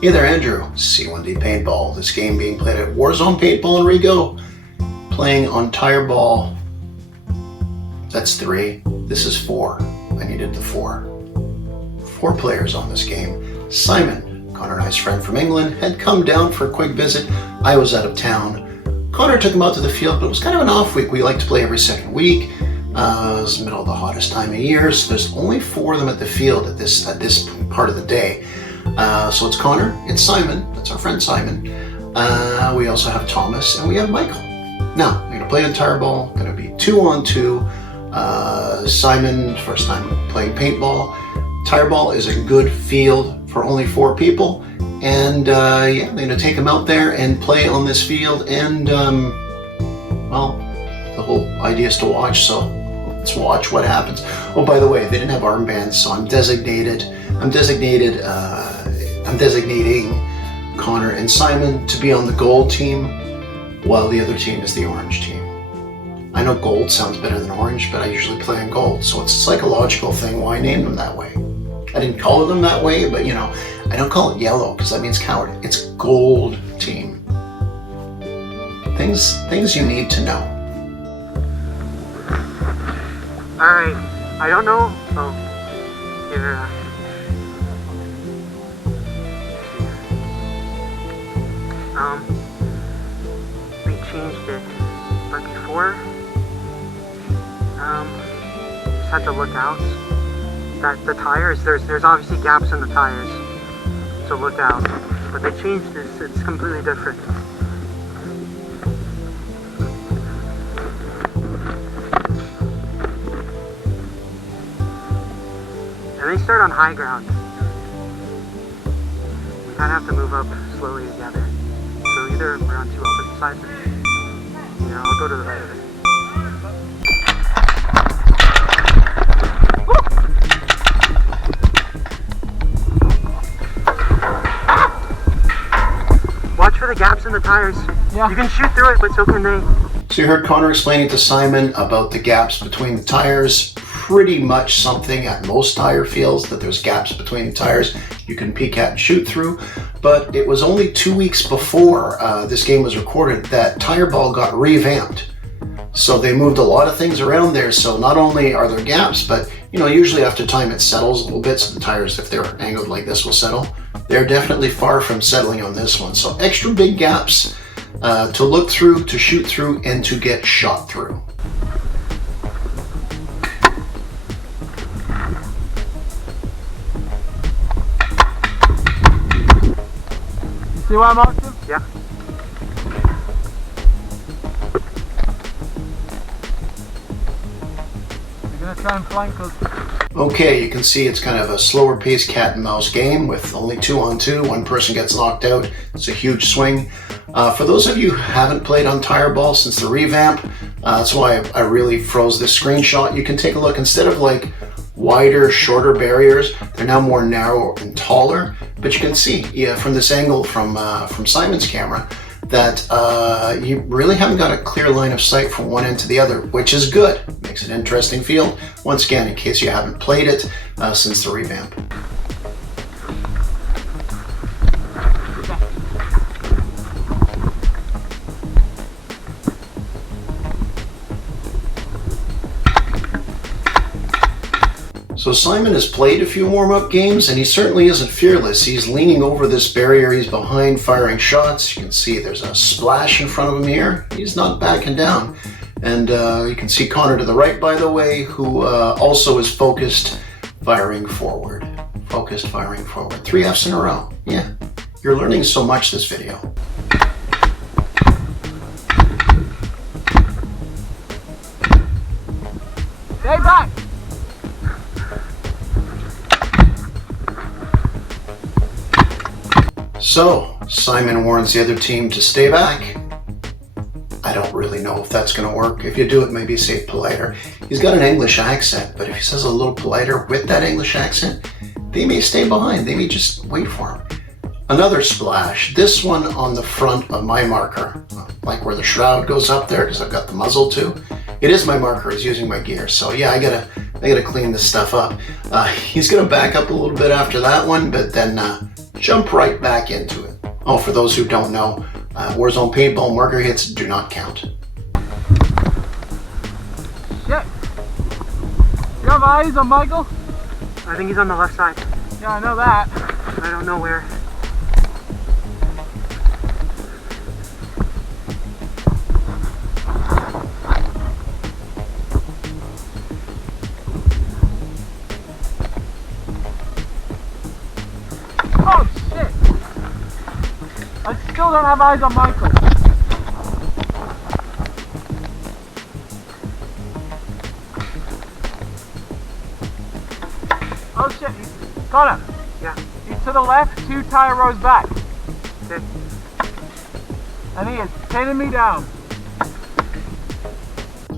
Hey there, Andrew. C1D Paintball. This game being played at Warzone Paintball in Rigo. Playing on TIREBALL. That's 3. This is 4. I needed the 4. 4 players on this game. Simon, Connor and I's friend from England, had come down for a quick visit. I was out of town. Connor took him out to the field, but it was kind of an off week. We like to play every second week. It was the middle of the hottest time of year, so there's only 4 of them at the field at this part of the day. So it's Connor, it's Simon, that's our friend Simon. We also have Thomas, and we have Michael. Now, we're going to play on TIREBALL, going to be 2-on-2. Simon, first time playing paintball. TIREBALL is a good field for only 4 people. And yeah, they're going to take him out there and play on this field. And, well, the whole idea is to watch, so let's watch what happens. Oh, by the way, they didn't have armbands, so I'm designating Connor and Simon to be on the gold team, while the other team is the orange team. I know gold sounds better than orange, but I usually play in gold, so it's a psychological thing why I named them that way. I didn't call them that way, but you know, I don't call it yellow because that means coward. It's gold team. Things you need to know. Alright, I don't know. Oh, here. We changed it, but before, just had to look out that the tires, there's obviously gaps in the tires, so look out. But they changed this, it's completely different. And they start on high ground. We kind of have to move up slowly together. So either we're on 2 opposite sides. Yeah, I'll go to the right of it. Watch for the gaps in the tires. Yeah. You can shoot through it, but so can they. So you heard Connor explaining to Simon about the gaps between the tires. Pretty much something at most tire fields, that there's gaps between the tires you can peek at and shoot through. But it was only 2 weeks before this game was recorded that TIREBALL got revamped. So they moved a lot of things around there. So not only are there gaps, but you know, usually after time it settles a little bit. So the tires, if they're angled like this, will settle. They're definitely far from settling on this one. So extra big gaps to look through, to shoot through, and to get shot through. See why I'm active? Yeah. You're gonna try and flank us. Okay, you can see it's kind of a slower paced cat and mouse game with only 2-on-2. One person gets knocked out. It's a huge swing. For those of you who haven't played on TIREBALL since the revamp, that's why I really froze this screenshot. You can take a look. Instead of like wider, shorter barriers, they're now more narrow and taller. But you can see, yeah, from this angle from Simon's camera, that you really haven't got a clear line of sight from one end to the other, which is good. Makes an interesting field. Once again, in case you haven't played it since the revamp. So Simon has played a few warm-up games, and he certainly isn't fearless. He's leaning over this barrier, he's behind firing shots. You can see there's a splash in front of him here. He's not backing down. And you can see Connor to the right, by the way, who also is focused, firing forward. Focused, firing forward. 3 Fs in a row. Yeah, you're learning so much this video. Stay back! So, Simon warns the other team to stay back. I don't really know if that's going to work. If you do it, maybe say it politer. He's got an English accent, but if he says a little politer with that English accent, they may stay behind. They may just wait for him. Another splash, this one on the front of my marker, like where the shroud goes up there, because I've got the muzzle too. It is my marker, it's using my gear, so yeah, I gotta clean this stuff up. He's gonna back up a little bit after that one, but then jump right back into it. Oh, for those who don't know, Warzone Paintball marker hits do not count. Shit. You have eyes on Michael? I think he's on the left side. Yeah, I know that. I don't know where. Oh shit! I still don't have eyes on Michael. Oh shit, Connor. Yeah. He's to the left, 2 tire rows back. Okay. And he is pinning me down.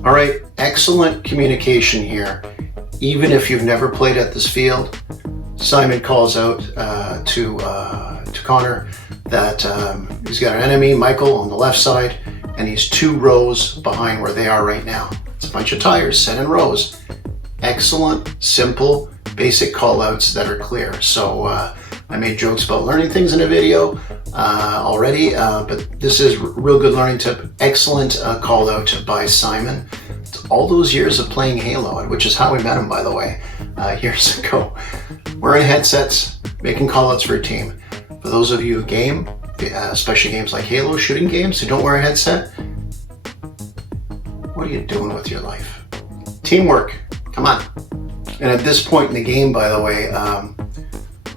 All right, excellent communication here. Even if you've never played at this field, Simon calls out to Connor that he's got an enemy, Michael, on the left side, and he's 2 rows behind where they are right now. It's a bunch of tires set in rows. Excellent, simple, basic call-outs that are clear. So I made jokes about learning things in a video already, but this is real good learning tip. Excellent call-out by Simon. All those years of playing Halo, which is how we met him, by the way, years ago. Wearing headsets, making call-outs for your team. For those of you who game, especially games like Halo, shooting games, who don't wear a headset, what are you doing with your life? Teamwork, come on. And at this point in the game, by the way,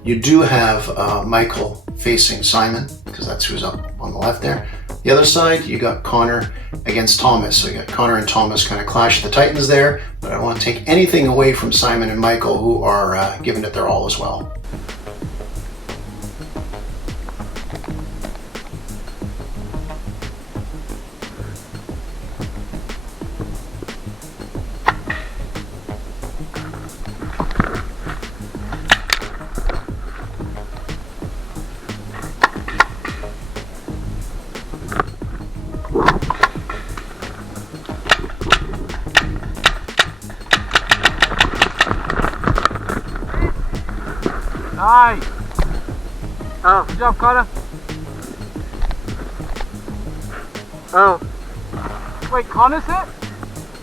you do have Michael facing Simon, because that's who's up on the left there. The other side, you got Connor against Thomas. So you got Connor and Thomas kind of clash the Titans there, but I don't want to take anything away from Simon and Michael, who are giving it their all as well. Nice. Oh. Good job, Connor. Oh. Wait, Connor's hit?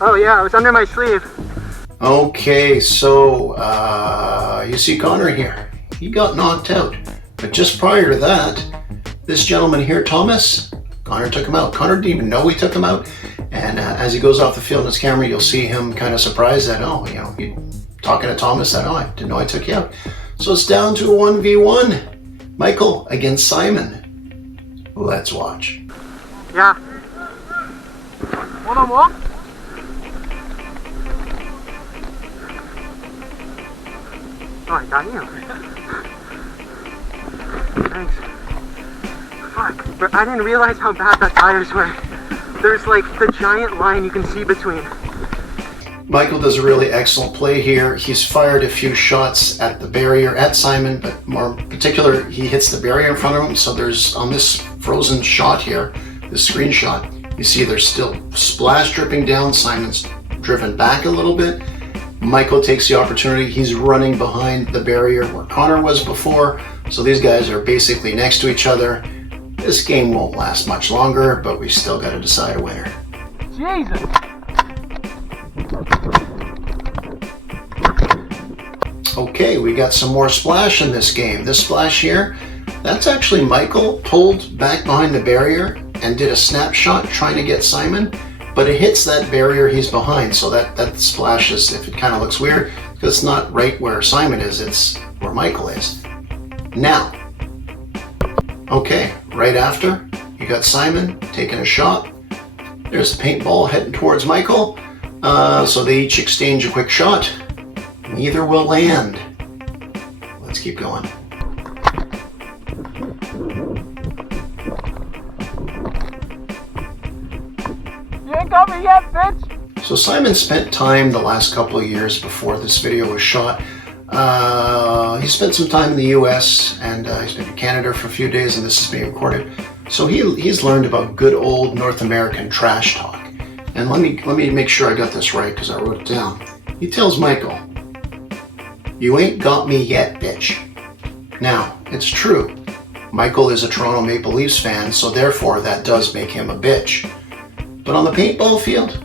Oh yeah, it was under my sleeve. Okay, so you see Connor here. He got knocked out. But just prior to that, this gentleman here, Thomas, Connor took him out. Connor didn't even know he took him out. And as he goes off the field in his camera, you'll see him kind of surprised that, oh, you know, he talking to Thomas that, oh, I didn't know I took you out. So it's down to a 1v1. Michael against Simon. Let's watch. Yeah. 1-on-1? Oh, I got you. Thanks. Fuck, but I didn't realize how bad that tires were. There's like the giant line you can see between. Michael does a really excellent play here. He's fired a few shots at the barrier at Simon, but more in particular, he hits the barrier in front of him. So there's, on this frozen shot here, this screenshot, you see there's still splash dripping down. Simon's driven back a little bit. Michael takes the opportunity. He's running behind the barrier where Connor was before. So these guys are basically next to each other. This game won't last much longer, but we still got to decide a winner. Jesus! Okay, we got some more splash in this game. This splash here, that's actually Michael pulled back behind the barrier and did a snapshot trying to get Simon, but it hits that barrier he's behind, so that splash is, if it kind of looks weird, because it's not right where Simon is, it's where Michael is. Now, okay, right after, you got Simon taking a shot. There's a paintball heading towards Michael, so they each exchange a quick shot. Neither will land. Let's keep going. You ain't got me yet, bitch! So Simon spent time the last couple of years before this video was shot. He spent some time in the US and he's been in Canada for a few days, and this is being recorded. So he's learned about good old North American trash talk. And let me make sure I got this right, because I wrote it down. He tells Michael, "You ain't got me yet, bitch." Now, it's true. Michael is a Toronto Maple Leafs fan, so therefore that does make him a bitch. But on the paintball field,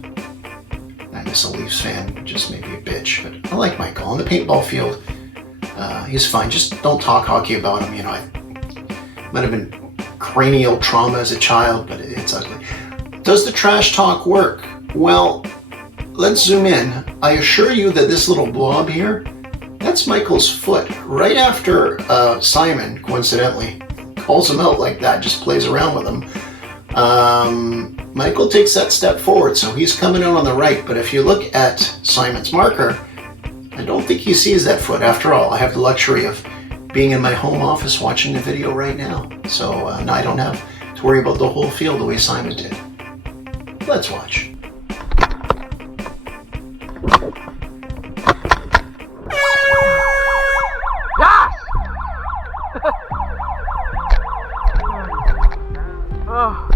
I guess a Leafs fan just may be a bitch, but I like Michael. On the paintball field, he's fine. Just don't talk hockey about him. You know, I might have been cranial trauma as a child, but it's ugly. Does the trash talk work? Well, let's zoom in. I assure you that this little blob here, that's Michael's foot. Right after Simon, coincidentally, calls him out like that, just plays around with him. Michael takes that step forward, so he's coming out on the right. But if you look at Simon's marker, I don't think he sees that foot. After all, I have the luxury of being in my home office watching the video right now. So now I don't have to worry about the whole field the way Simon did. Let's watch. Yes! Oh.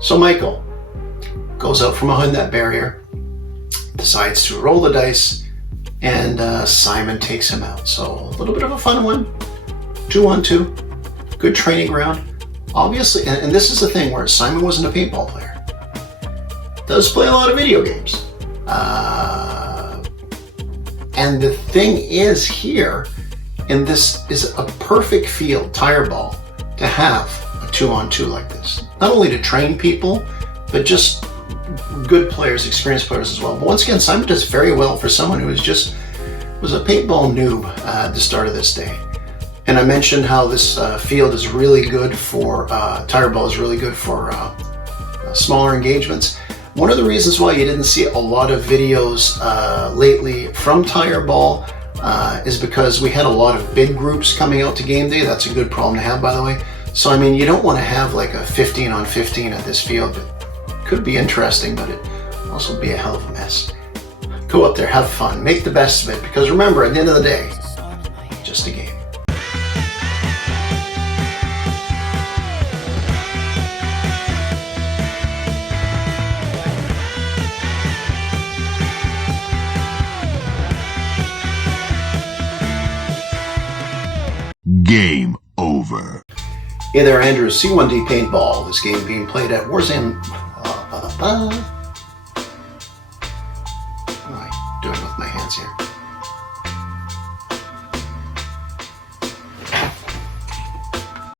So Michael goes out from behind that barrier, decides to roll the dice, and Simon takes him out. So a little bit of a fun one. 2-on-2, good training ground. Obviously, and this is the thing where Simon wasn't a paintball player. Does play a lot of video games. And the thing is here, and this is a perfect field, TIREBALL, to have a 2-on-2 like this. Not only to train people, but just good players, experienced players as well. But once again, Simon does very well for someone who was a paintball noob at the start of this day. And I mentioned how this field is really good for, TIREBALL is really good for smaller engagements. One of the reasons why you didn't see a lot of videos lately from TIREBALL is because we had a lot of big groups coming out to game day. That's a good problem to have, by the way. So, I mean, you don't want to have like a 15-on-15 at this field. It could be interesting, but it also be a hell of a mess. Go up there, have fun, make the best of it, because remember, at the end of the day, just a game. Game over. Hey there, Andrew, C1D Paintball. This game being played at WARZONE